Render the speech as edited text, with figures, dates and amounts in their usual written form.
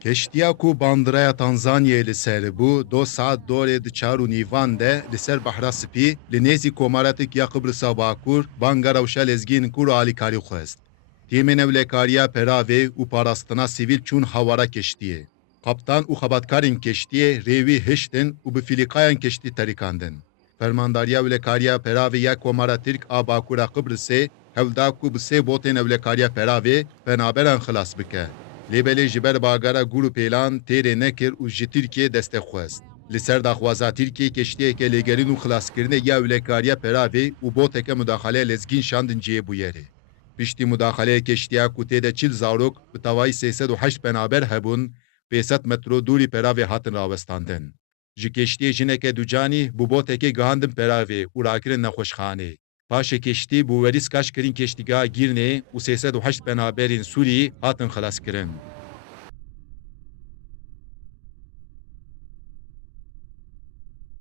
Keştiya ku bandıraya Tanzanya'ya li ser bû, 2 saat dorê di 4:30 de li ser behra spî li nêzî Komaratik ya Qibrisa Bakur banga rewşa lezgîn ku alîkarî xwest. Tîmên Ewlekariya Peravê û parastina sivîl çûn hewara keştiyê. Kaptan û xebatkarên keştiyê rêwî hiştin û bi fîlîqayan keştî terîkandin. Fermandariya Ewlekariya Peravê ya Komara Tirk a Bakura Qibrisê hewlda ku bi 3 botên Ewlekariya Peravê penaberan xilas bike. Lêbelê ji ber bagara gûr û pêlan têrê nekir û ji Tirkiyê deste xwest. Li ser daxwaza Tirkiyê keştiyeke lêgerîn û xilaskirine ya Ewlekariya Peravê û boteke mudaxaleya lezgîn şandin cihê bûyerê. Piştî mudaxaleya keştiya ku têde 40 zarok bi tewayî 308 penaber hebûn, 500 metro dûrî Peravê hatin rawestandin. Ji keştiyê jineke ducanî bû botekê gihandin Peravê û rakirin nexweşxanê. Paşê keştî bû werî skaş kirîn keştîgeha Gîrnê û 308 penaberên Sûrî hatin xilaskirin.